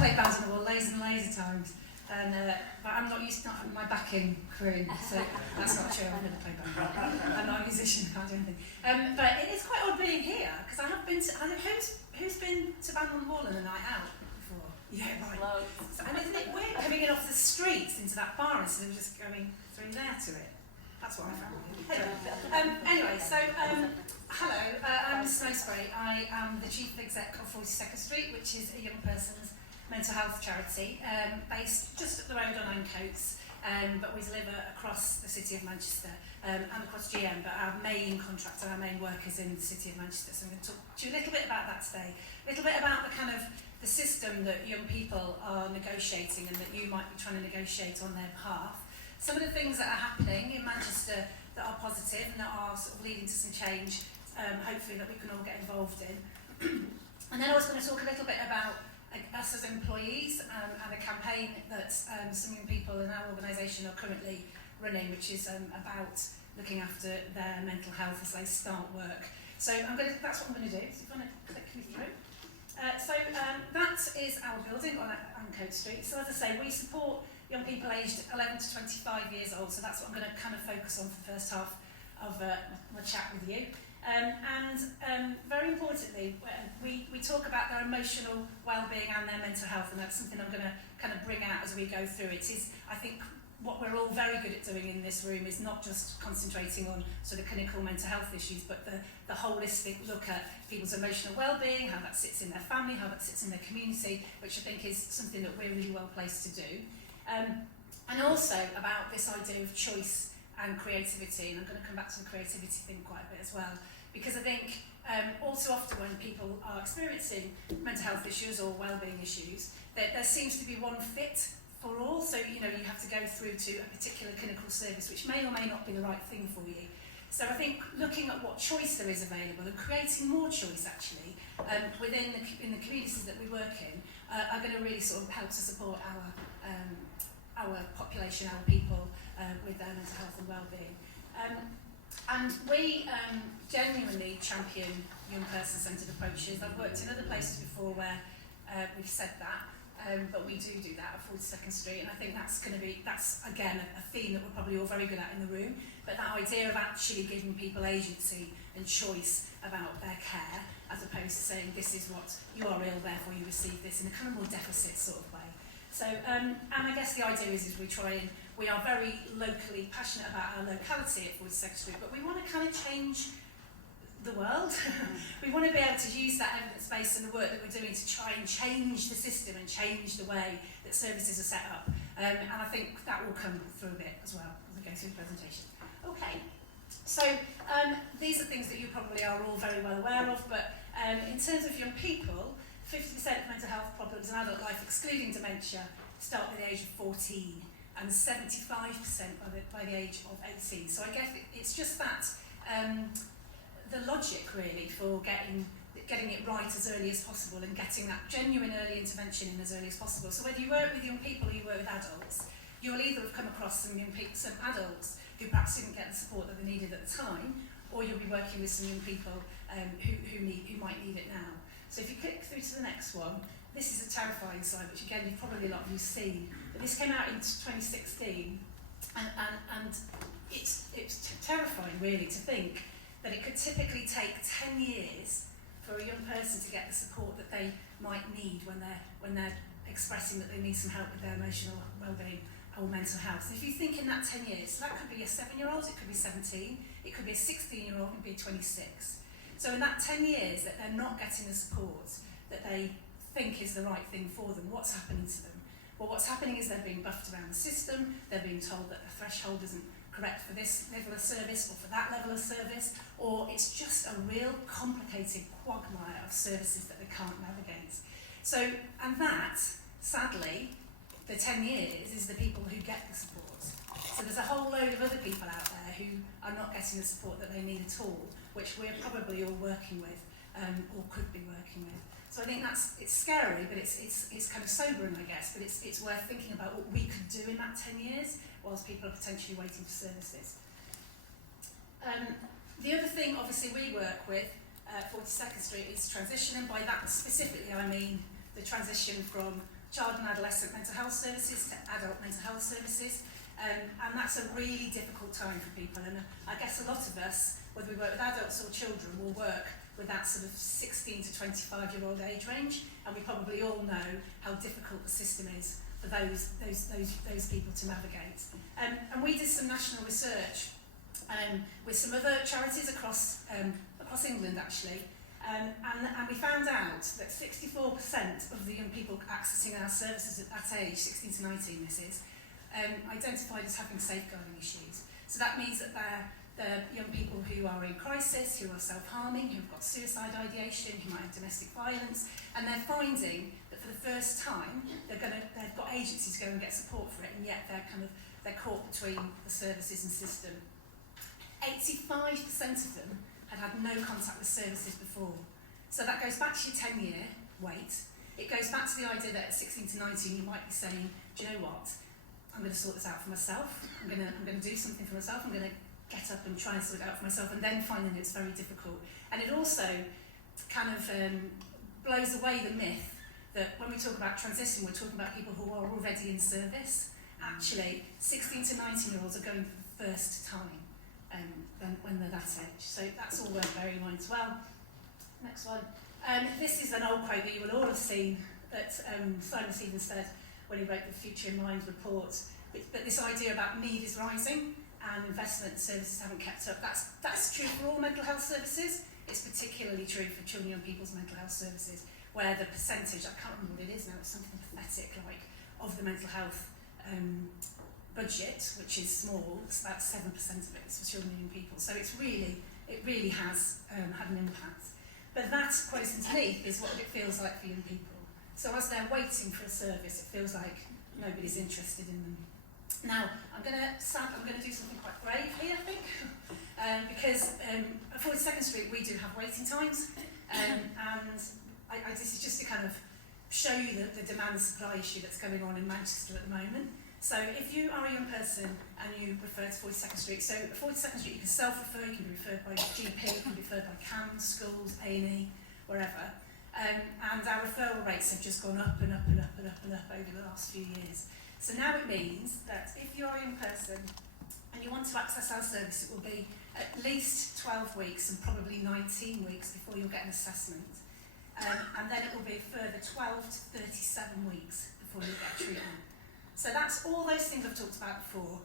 played bands on the wall loads and loads of times, and but I'm not used to having my backing crew, so that's not true. I've never played band. I'm not a musician, I can't do anything. But it is quite odd being here, because I have been to, who's been to Band on the Wall on a night out before? Yeah, right. So, and isn't it weird coming in off the streets into that bar instead of just going through there to it? That's what I found. Anyway, so hello, I'm Simone Spray. I am the Chief Exec of 42nd Street, which is a young person's mental health charity based just up the road on Ancoats, but we deliver across the City of Manchester and across GM, but our main contractor, our main work is in the City of Manchester. So I'm going to talk to you a little bit about that today, a little bit about the kind of the system that young people are negotiating and that you might be trying to negotiate on their behalf. Some of the things that are happening in Manchester that are positive and that are sort of leading to some change, hopefully that we can all get involved in. And then I was going to talk a little bit about us as employees and a campaign that some young people in our organisation are currently running, which is about looking after their mental health as they start work. So that's what I'm going to do. So if you want to click me through. So that is our building on Ancoats Street. So as I say, we support young people aged 11 to 25 years old, so that's what I'm going to kind of focus on for the first half of my chat with you. And very importantly, we talk about their emotional well-being and their mental health, and that's something I'm going to kind of bring out as we go through. It is, I think, what we're all very good at doing in this room is not just concentrating on sort of clinical mental health issues, but the holistic look at people's emotional well-being, how that sits in their family, how that sits in their community, which I think is something that we're really well placed to do. And also about this idea of choice and creativity, and I'm going to come back to the creativity thing quite a bit as well, because I think all too often when people are experiencing mental health issues or wellbeing issues, there seems to be one fit for all. So you have to go through to a particular clinical service, which may or may not be the right thing for you. So I think looking at what choice there is available and creating more choice actually within in the communities that we work in are going to really sort of help to support our population, our people with their mental health and well-being. And we genuinely champion young person-centred approaches. I've worked in other places before where we've said that, but we do that at 42nd Street, and I think that's again a theme that we're probably all very good at in the room, but that idea of actually giving people agency and choice about their care, as opposed to saying this is what you are ill, therefore you receive this, in a kind of more deficit sort of way. So, and I guess the idea is we are very locally passionate about our locality at 42nd Street, but we want to kind of change the world. We want to be able to use that evidence base and the work that we're doing to try and change the system and change the way that services are set up. And I think that will come through a bit as well as we go through the presentation. Okay, so these are things that you probably are all very well aware of, but in terms of young people, 50% of mental health problems in adult life, excluding dementia, start by the age of 14, and 75% by the age of 18. So I guess it's just that the logic really for getting it right as early as possible and getting that genuine early intervention in as early as possible. So whether you work with young people or you work with adults, you'll either have come across some adults who perhaps didn't get the support that they needed at the time, or you'll be working with some young people who might need it now. So if you click through to the next one, this is a terrifying slide, which again, you've probably a lot of you seen. But this came out in 2016, and it's terrifying really to think that it could typically take 10 years for a young person to get the support that they might need when they're expressing that they need some help with their emotional well-being or mental health. So if you think in that 10 years, so that could be a 7-year-old, it could be 17, it could be a 16-year-old, it could be a 26. So in that 10 years that they're not getting the support that they think is the right thing for them, what's happening to them? Well, what's happening is they're being buffed around the system, they're being told that the threshold isn't correct for this level of service or for that level of service, or it's just a real complicated quagmire of services that they can't navigate. So, and that, sadly, the 10 years is the people who get the support. So there's a whole load of other people out there who are not getting the support that they need at all, which we're probably all working with, or could be working with. So I think it's scary, but it's kind of sobering, I guess, but it's worth thinking about what we could do in that 10 years whilst people are potentially waiting for services. The other thing, obviously, we work with 42nd Street is transition, and by that specifically I mean the transition from child and adolescent mental health services to adult mental health services. And that's a really difficult time for people. And I guess a lot of us, whether we work with adults or children, will work with that sort of 16 to 25-year-old age range. And we probably all know how difficult the system is for those people to navigate. And we did some national research with some other charities across England, actually. And we found out that 64% of the young people accessing our services at that age, 16 to 19 this is, identified as having safeguarding issues. So that means that they're young people who are in crisis, who are self-harming, who've got suicide ideation, who might have domestic violence, and they're finding that for the first time they've got agencies to go and get support for it, and yet they're caught between the services and system. 85% of them had no contact with services before. So that goes back to your 10-year wait. It goes back to the idea that at 16 to 19 you might be saying, do you know what? I'm going to sort this out for myself. I'm going to do something for myself. I'm going to get up and try and sort it out for myself, and then finding it's very difficult. And it also kind of blows away the myth that when we talk about transition, we're talking about people who are already in service. Actually, 16 to 19-year-olds are going for the first time when they're that age. So that's all worth bearing in mind as well. Next one. This is an old quote that you will all have seen that Simon Stevens said when he wrote the Future in Mind report, that this idea about need is rising and investment services haven't kept up. That's true for all mental health services. It's particularly true for children and young people's mental health services, where the percentage, I can't remember what it is now, it's something pathetic like, of the mental health budget, which is small, it's about 7% of it is for children and young people. So it really has had an impact. But that quote underneath is what it feels like for young people. So as they're waiting for a service, it feels like nobody's interested in them. Now, I'm going to do something quite brave here, I think, because at 42nd Street we do have waiting times, and this is just to kind of show you the demand and supply issue that's going on in Manchester at the moment. So if you are a young person and you refer to 42nd Street, so at 42nd Street you can self-refer, you can be referred by GP, you can be referred by CAMS, schools, A&E, wherever. And our referral rates have just gone up and up and up and up and up over the last few years. So now it means that if you're a young person and you want to access our service, it will be at least 12 weeks and probably 19 weeks before you'll get an assessment. And then it will be a further 12 to 37 weeks before you get treatment. So that's all those things I've talked about before,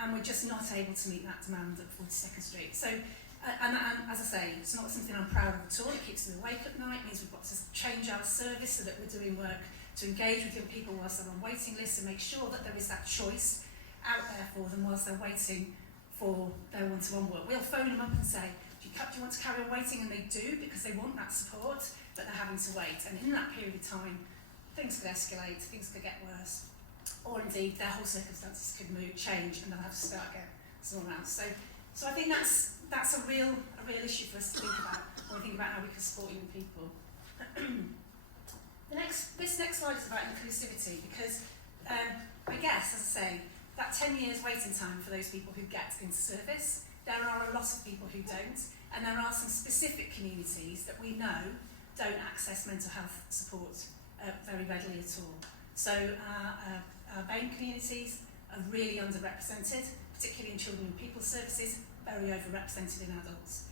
and we're just not able to meet that demand at 42nd Street. So, and as I say, it's not something I'm proud of at all. It keeps me awake at night. It means we've got to change our service so that we're doing work to engage with young people whilst they're on waiting lists and make sure that there is that choice out there for them whilst they're waiting for their one-to-one work. We'll phone them up and say, do you want to carry on waiting? And they do, because they want that support, but they're having to wait. And in that period of time, things could escalate, things could get worse, or indeed their whole circumstances could change and they'll have to start again somewhere else. So I think that's a real issue for us to think about when we think about how we can support young people. This next slide is about inclusivity, because I guess, as I say, that 10 years waiting time for those people who get into service, there are a lot of people who don't, and there are some specific communities that we know don't access mental health support very readily at all. So our BAME communities are really underrepresented, particularly in children and people services, very overrepresented in adults.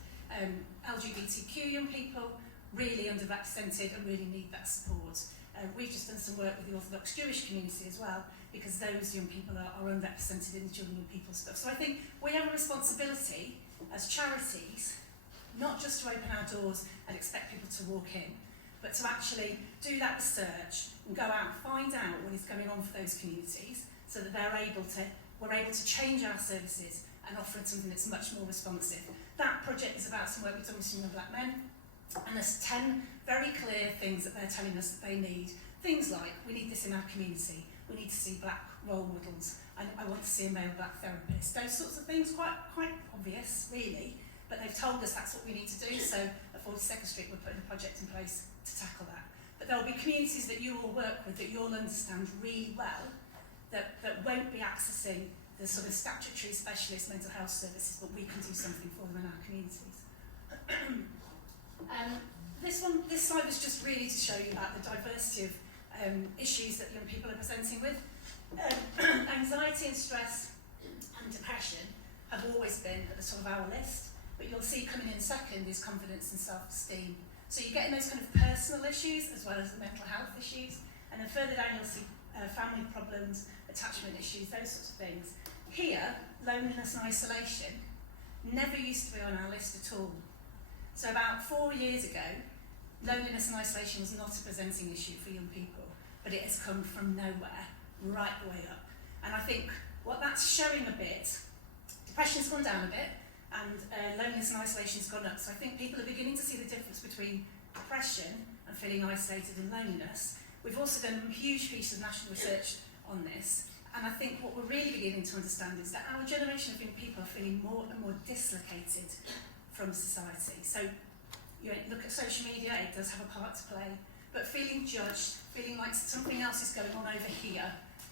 LGBTQ young people, really underrepresented and really need that support. We've just done some work with the Orthodox Jewish community as well, because those young people are underrepresented in the children and people stuff. So I think we have a responsibility as charities, not just to open our doors and expect people to walk in, but to actually do that research and go out and find out what is going on for those communities, so that we're able to change our services and offer something that's much more responsive. That project is about some work we've done with some young black men, and there's 10 very clear things that they're telling us that they need. Things like, we need this in our community, we need to see black role models, and I want to see a male black therapist. Those sorts of things, quite obvious, really, but they've told us that's what we need to do, so at 42nd Street we're putting a project in place to tackle that. But there will be communities that you will work with, that you'll understand really well, that won't be accessing the sort of statutory specialist mental health services, but we can do something for them in our communities. This slide was just really to show you about the diversity issues that young people are presenting with. Anxiety and stress and depression have always been at the top of our list, but you'll see coming in second is confidence and self-esteem. So you're getting those kind of personal issues as well as the mental health issues, and then further down you'll see family problems, attachment issues, those sorts of things. Here, loneliness and isolation never used to be on our list at all. So about 4 years ago, loneliness and isolation was not a presenting issue for young people, but it has come from nowhere, right the way up. And I think what that's showing a bit, depression's gone down a bit, and loneliness and isolation's gone up. So I think people are beginning to see the difference between depression and feeling isolated and loneliness. We've also done a huge piece of national research on this, and I think what we're really beginning to understand is that our generation of young people are feeling more and more dislocated from society. So you look at social media, it does have a part to play, but feeling judged, feeling like something else is going on over here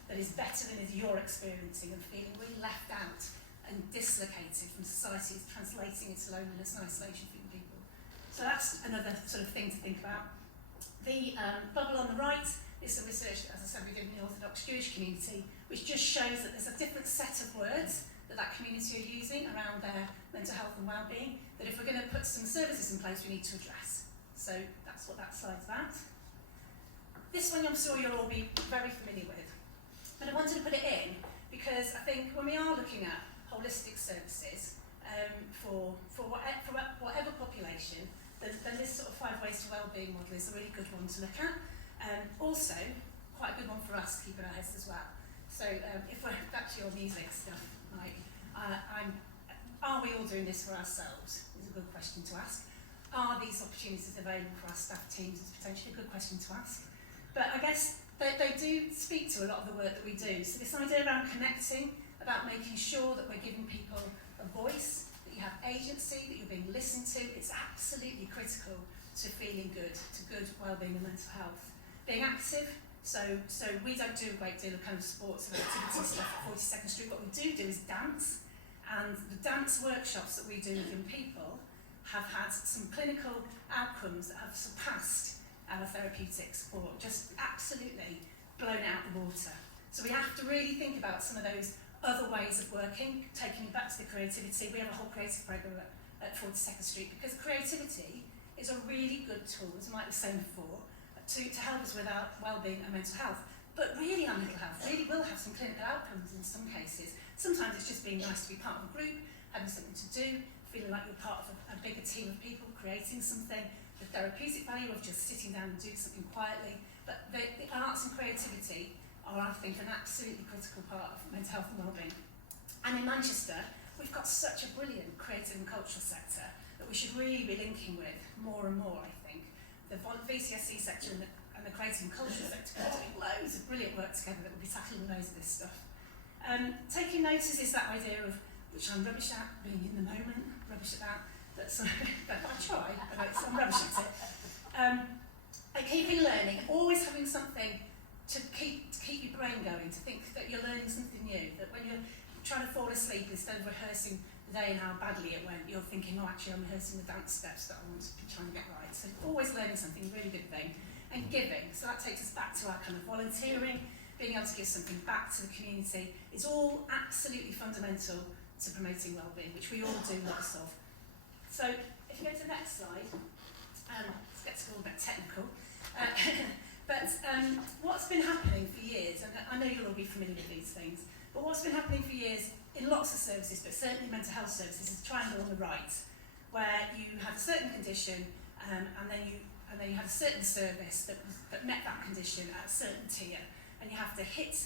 that is better than is you're experiencing, and feeling really left out and dislocated from society is translating into loneliness and isolation for young people. So that's another sort of thing to think about. The bubble on the right is some research, as I said, we did in the Orthodox Jewish community, which just shows that there's a different set of words that community are using around their mental health and wellbeing, that if we're going to put some services in place, we need to address. So that's what that slide's about. This one I'm sure you'll all be very familiar with, but I wanted to put it in because I think when we are looking at holistic services for whatever population, then this sort of 5 ways to wellbeing model is a really good one to look at. Also, quite a good one for us to keep in our heads as well. So if we're back to your music stuff, Mike, are we all doing this for ourselves? Is a good question to ask. Are these opportunities available for our staff teams? Is potentially a good question to ask. But I guess they do speak to a lot of the work that we do. So this idea around connecting, about making sure that we're giving people a voice, that you have agency, that you're being listened to, it's absolutely critical to feeling good, to good wellbeing and mental health. Being active, so we don't do a great deal of kind of sports and activity stuff at 42nd Street. What we do is dance, and the dance workshops that we do with young people have had some clinical outcomes that have surpassed our therapeutic support, just absolutely blown out the water. So we have to really think about some of those other ways of working, taking it back to the creativity. We have a whole creative programme at 42nd Street because creativity is a really good tool, as Mike was saying before, to help us with our wellbeing and mental health. But really our mental health really will have some clinical outcomes in some cases. Sometimes it's just being nice to be part of a group, having something to do, feeling like you're part of a bigger team of people, creating something, the therapeutic value of just sitting down and doing something quietly. But the arts and creativity are, I think, an absolutely critical part of mental health and wellbeing. And in Manchester, we've got such a brilliant creative and cultural sector that we should really be linking with more and more, I think. The VCSE sector and the creative and cultural sector are doing loads of brilliant work together that will be tackling loads of this stuff. Taking notice is that idea of, which I'm rubbish at, being in the moment, rubbish at that. But I try, but I'm rubbish at it. Keeping learning, always having something to keep your brain going, to think that you're learning something new, that when you're trying to fall asleep, instead of rehearsing the day and how badly it went, you're thinking, oh, actually, I'm rehearsing the dance steps that I want to be trying to get right. So always learning something, really good thing. And giving, so that takes us back to our kind of volunteering, being able to give something back to the community is all absolutely fundamental to promoting wellbeing, which we all do lots of. So if you go to the next slide, let's get a little bit technical. But what's been happening for years, and I know you'll all be familiar with these things, but what's been happening for years in lots of services, but certainly mental health services, is a triangle on the right, where you had a certain condition, and then you had a certain service that met that condition at a certain tier, and you have to hit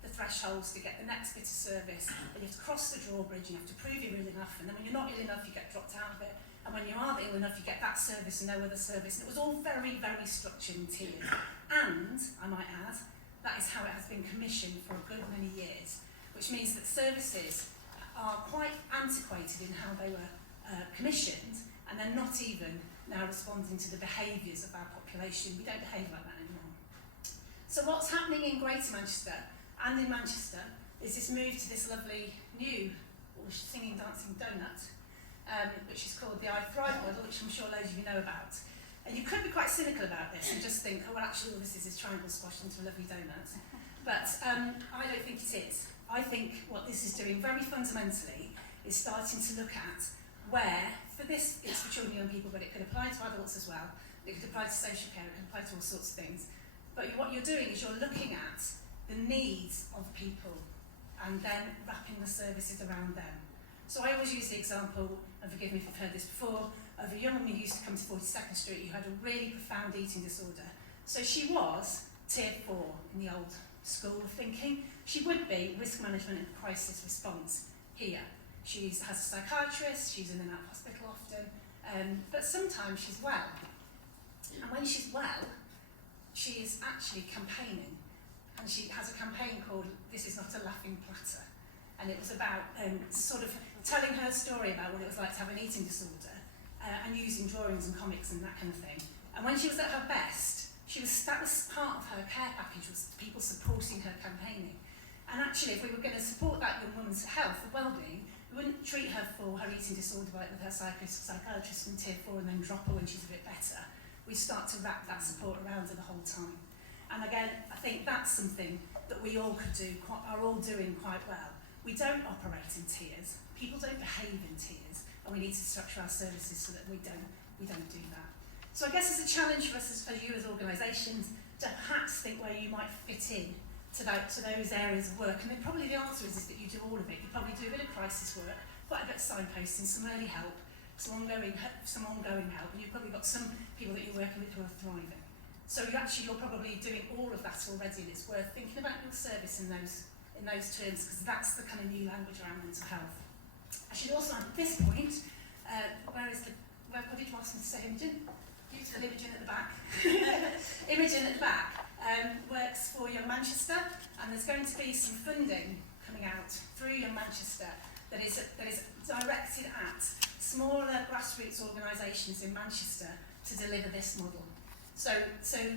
the thresholds to get the next bit of service, and you have to cross the drawbridge, and you have to prove you're ill enough, and then when you're not ill enough, you get dropped out of it, and when you are ill enough, you get that service and no other service, and it was all very, very structured and tiered. And, I might add, that is how it has been commissioned for a good many years, which means that services are quite antiquated in how they were commissioned, and they're not even now responding to the behaviours of our population. We don't behave like that anymore. So what's happening in Greater Manchester and in Manchester is this move to this lovely new singing, dancing donut, which is called the I Thrive model, which I'm sure loads of you know about. And you could be quite cynical about this and just think, oh, well, actually, all this is triangle squashed into a lovely donut. But I don't think it is. I think what this is doing very fundamentally is starting to look at where, for this, it's for children and young people, but it could apply to adults as well. It could apply to social care, it could apply to all sorts of things. But what you're doing is you're looking at the needs of people and then wrapping the services around them. So I always use the example, and forgive me if you've heard this before, of a young woman who used to come to 42nd Street who had a really profound eating disorder. So she was tier 4 in the old school of thinking. She would be risk management and crisis response here. She has a psychiatrist, she's in and out of hospital often, but sometimes she's well. And when she's well, she is actually campaigning. And she has a campaign called This Is Not a Laughing Platter. And it was about sort of telling her story about what it was like to have an eating disorder and using drawings and comics and that kind of thing. And when she was at her best, that was part of her care package, was people supporting her campaigning. And actually, if we were going to support that young woman's health and well-being, we wouldn't treat her for her eating disorder like with her psychiatrist in tier 4 and then drop her when she's a bit better. We start to wrap that support around her the whole time. And again, I think that's something that we all could do, are all doing quite well. We don't operate in tiers. People don't behave in tiers, and we need to structure our services so that we don't do that. So I guess it's a challenge for us as you as organisations to perhaps think where you might fit in to those areas of work. And then probably the answer is that you do all of it. You probably do a bit of crisis work, quite a bit of signposting, some early help, some ongoing help, and you've probably got some people that you're working with who are thriving. So you're probably doing all of that already, and it's worth thinking about your service in those terms, because that's the kind of new language around mental health. I should also add at this point, what did you ask me to say, Imogen? Beautiful Imogen at the back. Imogen at the back works for Young Manchester, and there's going to be some funding coming out through Young Manchester that is directed at smaller grassroots organisations in Manchester to deliver this model. So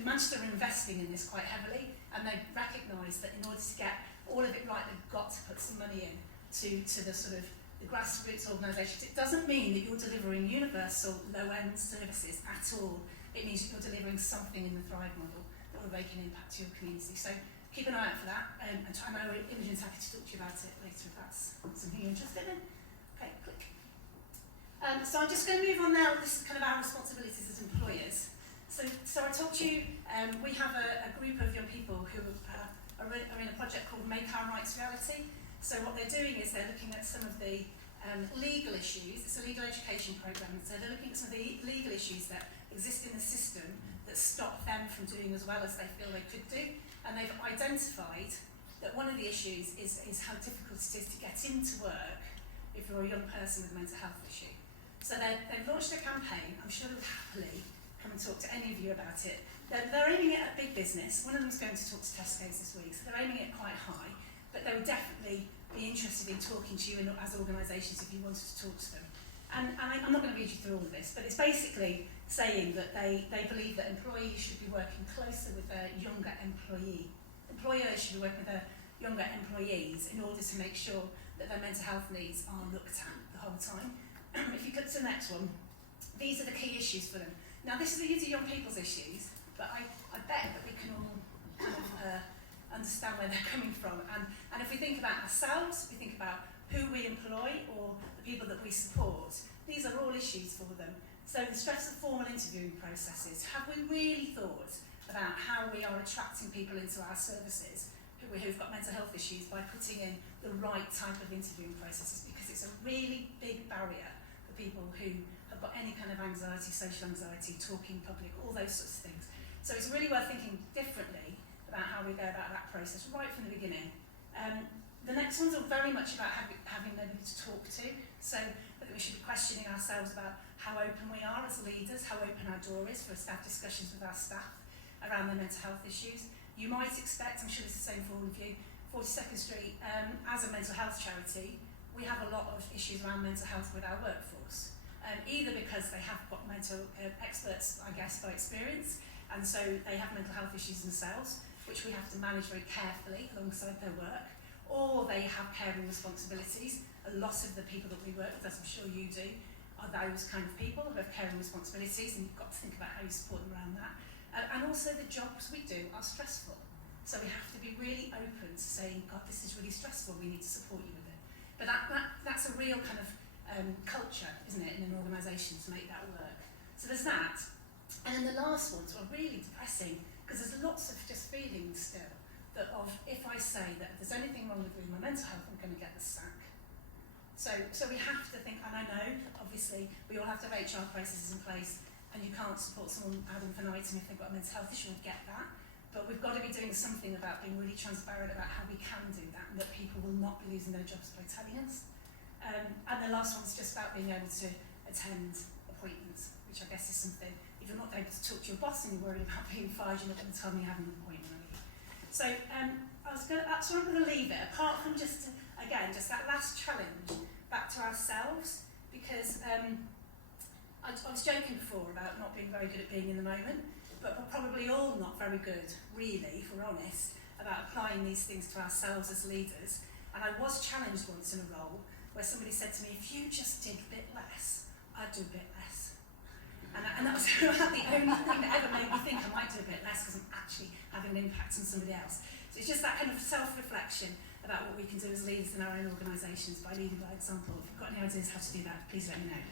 Manchester are investing in this quite heavily, and they recognise that in order to get all of it right, they've got to put some money in to the sort of the grassroots organisations. It doesn't mean that you're delivering universal low-end services at all. It means that you're delivering something in the Thrive model that will make an impact to your community. So keep an eye out for that, and I know Imogen's happy to talk to you about it later if that's something you're interested in. Okay, click. So I'm just going to move on now. This is kind of our responsibilities as employers. So I talked to you, we have a group of young people who are in a project called Make Our Rights Reality. So what they're doing is they're looking at some of the legal issues. It's a legal education programme, so they're looking at some of the legal issues that exist in the system that stop them from doing as well as they feel they could do. And they've identified that one of the issues is how difficult it is to get into work if you're a young person with a mental health issue. So they've launched a campaign. I'm sure they'll happily come and talk to any of you about it. They're aiming it at big business. One of them's going to talk to Tesco's this week, so they're aiming it quite high. But they would definitely be interested in talking to you as organisations if you wanted to talk to them. And I'm not going to read you through all of this, but it's basically saying that they believe that employees should be working closer with their younger employee. Employers should be working with their younger employees in order to make sure that their mental health needs are looked at the whole time. If you click to the next one, these are the key issues for them. Now, these are young people's issues, but I bet that we can all kind of understand where they're coming from. And if we think about ourselves, we think about who we employ or the people that we support, these are all issues for them. So the stress of formal interviewing processes, have we really thought about how we are attracting people into our services who've got mental health issues by putting in the right type of interviewing processes? Because it's a really big barrier for people who have got any kind of anxiety, social anxiety, talking public, all those sorts of things. So it's really worth thinking differently about how we go about that process right from the beginning. The next ones are very much about having nobody to talk to. So I think we should be questioning ourselves about how open we are as leaders, how open our door is for staff discussions with our staff around their mental health issues. You might expect, I'm sure it's the same for all of you, 42nd Street, as a mental health charity, we have a lot of issues around mental health with our workforce. Either because they have got mental experts, I guess, by experience, and so they have mental health issues themselves, which we have to manage very carefully alongside their work, or they have caring responsibilities. A lot of the people that we work with, as I'm sure you do, are those kind of people who have caring responsibilities, and you've got to think about how you support them around that. And also the jobs we do are stressful. So we have to be really open to saying, God, this is really stressful, we need to support you with it. But that's a real kind of culture, isn't it, in an organisation to make that work. So there's that. And then the last ones are really depressing, because there's lots of just feelings still that of, if I say that if there's anything wrong with my mental health, I'm going to get the sack. So we have to think, and I know, obviously, we all have to have HR processes in place, and you can't support someone ad infinitum if they've got a mental health issue, I get that. But we've got to be doing something about being really transparent about how we can do that, and that people will not be losing their jobs by telling us. And the last one's just about being able to attend appointments, which I guess is something, if you're not able to talk to your boss and you're worried about being fired, you're not going to tell me you have an appointment. So that's where I'm going to leave it, apart from just that last challenge back to ourselves, because I was joking before about not being very good at being in the moment, but we're probably all not very good, really, if we're honest, about applying these things to ourselves as leaders. And I was challenged once in a role where somebody said to me, if you just did a bit less, I'd do a bit less. And that was about the only thing that ever made me think I might do a bit less, because I'm actually having an impact on somebody else. So it's just that kind of self-reflection about what we can do as leaders in our own organisations by leading by example. If you've got any ideas how to do that, please let me know.